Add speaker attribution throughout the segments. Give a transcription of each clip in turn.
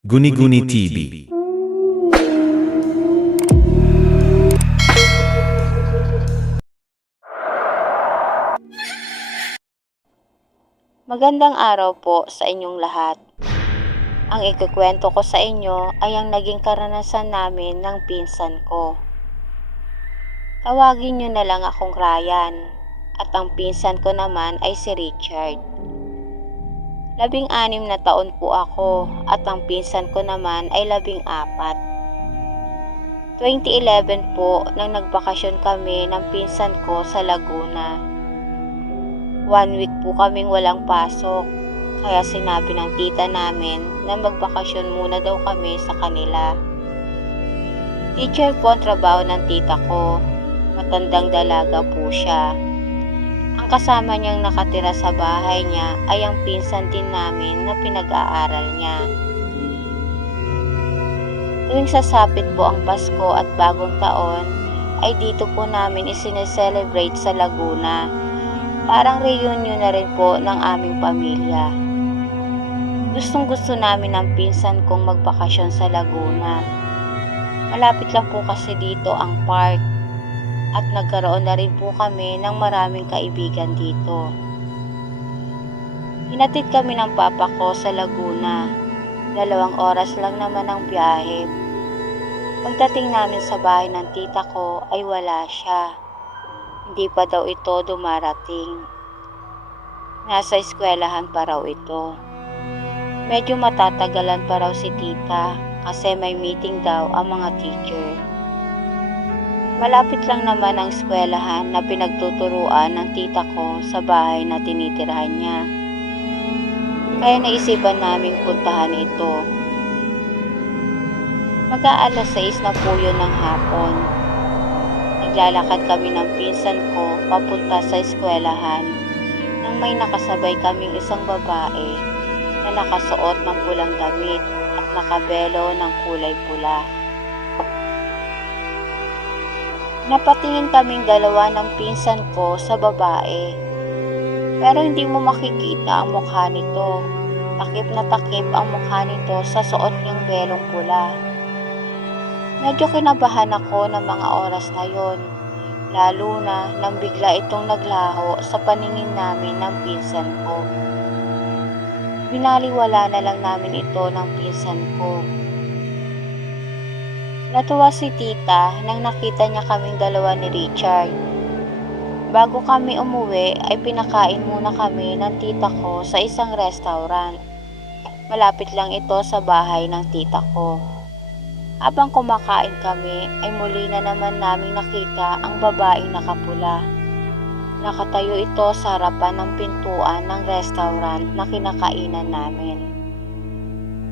Speaker 1: Guni-Guni TV.
Speaker 2: Magandang araw po sa inyong lahat. Ang ikukwento ko sa inyo ay ang naging karanasan namin ng pinsan ko. Tawagin niyo na lang akong Ryan at ang pinsan ko naman ay si Richard. Labing anim na taon po ako at ang pinsan ko naman ay labing apat. 2011 po nang nagbakasyon kami ng pinsan ko sa Laguna. One week po kaming walang pasok, kaya sinabi ng tita namin na magbakasyon muna daw kami sa kanila. Teacher po ang trabaho ng tita ko. Matandang dalaga po siya. Ang kasama niyang nakatira sa bahay niya ay ang pinsan din namin na pinag-aaral niya. Tuwing sasapit po ang Pasko at Bagong Taon, ay dito po namin isineselebrate sa Laguna Parang reunion na rin po ng aming pamilya. Gustong gusto namin ng pinsan kong magbakasyon sa Laguna. Malapit lang po kasi dito ang park at nagkaroon na rin po kami ng maraming kaibigan dito. Hinatid kami ng papa ko sa Laguna. Dalawang oras lang naman ang biyahe. Pagdating namin sa bahay ng tita ko ay wala siya. Hindi pa daw ito dumarating. Nasa eskwelahan pa raw ito. Medyo matatagalan pa raw si tita kasi may meeting daw ang mga teacher. Malapit lang naman ang eskwelahan na pinagtuturuan ng tita ko sa bahay na tinitirahan niya. Kaya naisipan naming puntahan ito. Mag-aalas 6 na po yun ng hapon. Naglalakad kami ng pinsan ko papunta sa eskwelahan nang may nakasabay kaming isang babae na nakasuot ng pulang damit at nakabelo ng kulay pula. Napatingin kaming dalawa ng pinsan ko sa babae. Pero hindi mo makikita ang mukha nito. Takip na takip ang mukha nito sa suot niyang belong pula. Medyo kinabahan ako ng mga oras na yon, lalo na nang bigla itong naglaho sa paningin namin ng pinsan ko. Binaliwala na lang namin ito ng pinsan ko. Natuwa si tita nang nakita niya kaming dalawa ni Richard. Bago kami umuwi ay pinakain muna kami ng tita ko sa isang restaurant. Malapit lang ito sa bahay ng tita ko. Habang kumakain kami ay muli na naman naming nakita ang babaeng nakapula. Nakatayo ito sa harapan ng pintuan ng restaurant na kinakainan namin.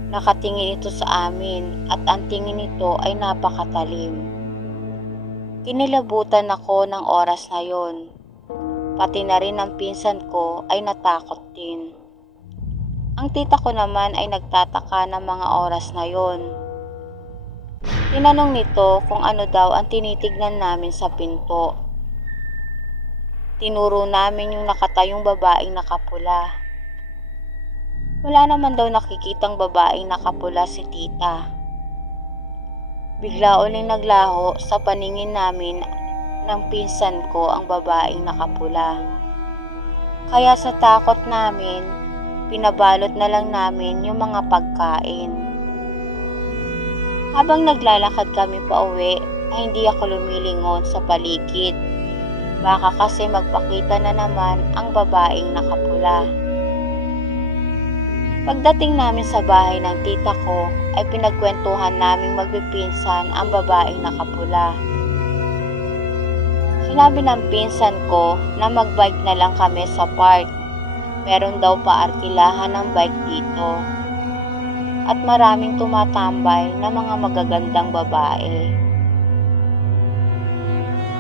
Speaker 2: Nakatingin ito sa amin at ang tingin nito ay napakatalim. Kinilabutan ako ng oras na yon. Pati na rin ang pinsan ko ay natakot din. Ang tita ko naman ay nagtataka ng mga oras na yon. Tinanong nito kung ano daw ang tinitignan namin sa pinto. Tinuro namin yung nakatayong babaeng nakapula. Wala naman daw nakikitang babaeng nakapula si tita. Bigla uling naglaho sa paningin namin ng pinsan ko ang babaeng nakapula. Kaya sa takot namin, pinabalot na lang namin yung mga pagkain. Habang naglalakad kami pa uwi, ay hindi ako lumilingon sa paligid. Baka kasi magpakita na naman ang babaeng nakapula. Pagdating namin sa bahay ng tita ko, ay pinagkwentuhan naming magpipinsan ang babaeng nakapula. Sinabi ng pinsan ko na magbike na lang kami sa park. Meron daw paarkilahan ng bike dito at maraming tumatambay na mga magagandang babae.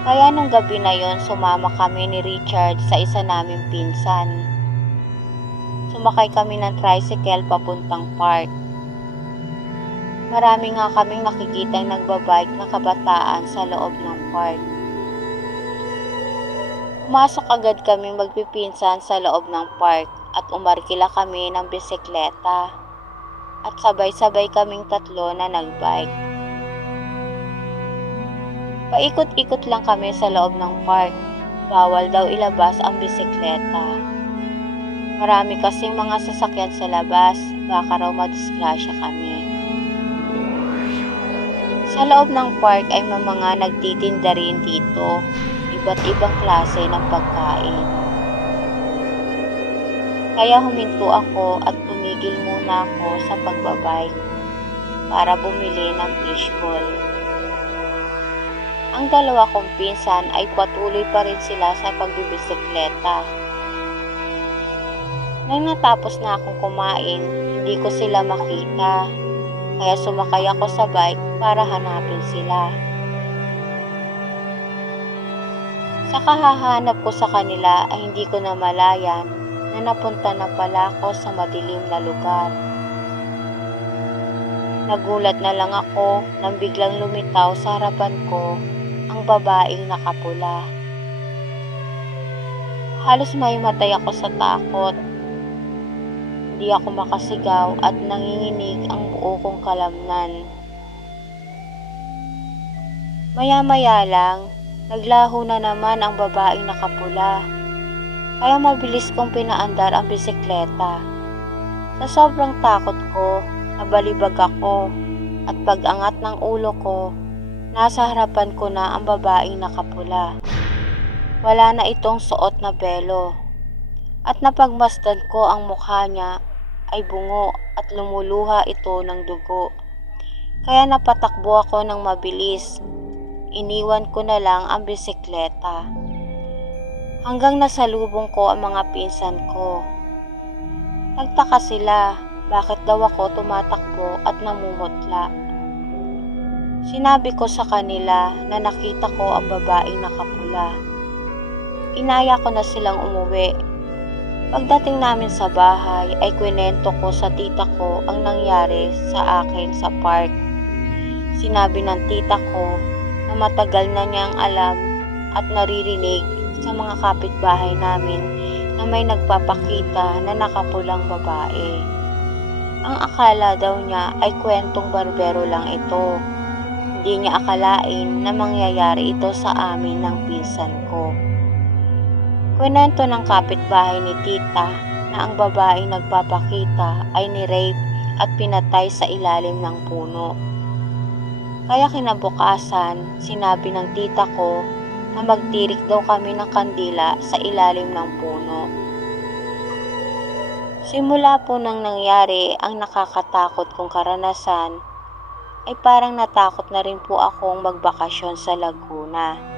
Speaker 2: Kaya nung gabi na yon sumama kami ni Richard sa isa naming pinsan. Sumakay kami ng tricycle papuntang park. Marami nga kaming nakikitang nagbabike na kabataan sa loob ng park. Pumasok agad kami magpipinsan sa loob ng park at umarkila kami ng bisikleta. at sabay-sabay kaming tatlo na nagbike. Paikot-ikot lang kami sa loob ng park. Bawal daw ilabas ang bisikleta. Marami kasing mga sasakyan sa labas, baka raw madisgrasya kami. Sa loob ng park ay may mga nagtitinda rin dito, iba't ibang klase ng pagkain. Kaya huminto ako at tumigil muna ako sa pagbabike para bumili ng fishball. Ang dalawa kong pinsan ay patuloy pa rin sila sa pagbibisikleta. Nang natapos na akong kumain, hindi ko sila makita. Kaya sumakay ako sa bike para hanapin sila. Sa kahahanap ko sa kanila ay hindi ko namalayan na napunta na pala ako sa madilim na lugar. Nagulat na lang ako nang biglang lumitaw sa harapan ko ang babaeng nakapula. Halos may matay ako sa takot. Hindi ako makasigaw at nanginginig ang buo kong kalamnan. Maya-maya lang, naglaho na naman ang babaeng nakapula. Kaya mabilis kong pinaandar ang bisikleta. Sa sobrang takot ko, nabalibag ako at pag-angat ng ulo ko, nasa harapan ko na ang babaeng nakapula. Wala na itong suot na belo. At napagmasdan ko ang mukha niya ay bungo at lumuluha ito ng dugo. Kaya napatakbo ako ng mabilis. Iniwan ko na lang ang bisikleta. Hanggang nasalubong ko ang mga pinsan ko. Nagtaka sila bakit daw ako tumatakbo at namumutla. Sinabi ko sa kanila na nakita ko ang babaeng nakapula. Inaya ko na silang umuwi. Pagdating namin sa bahay ay kwento ko sa tita ko ang nangyari sa akin sa park. Sinabi ng tita ko na matagal na niyang alam at naririnig sa mga kapitbahay namin na may nagpapakita na nakapulang babae. Ang akala daw niya ay kwentong barbero lang ito. Hindi niya akalain na mangyayari ito sa amin ng pinsan ko. Kwento ng kapitbahay ni tita na ang babaeng nagpapakita ay ni-rape at pinatay sa ilalim ng puno. Kaya kinabukasan, sinabi ng tita ko na magtirik daw kami ng kandila sa ilalim ng puno. Simula po nang nangyari ang nakakatakot kong karanasan, ay parang natakot na rin po akong magbakasyon sa Laguna.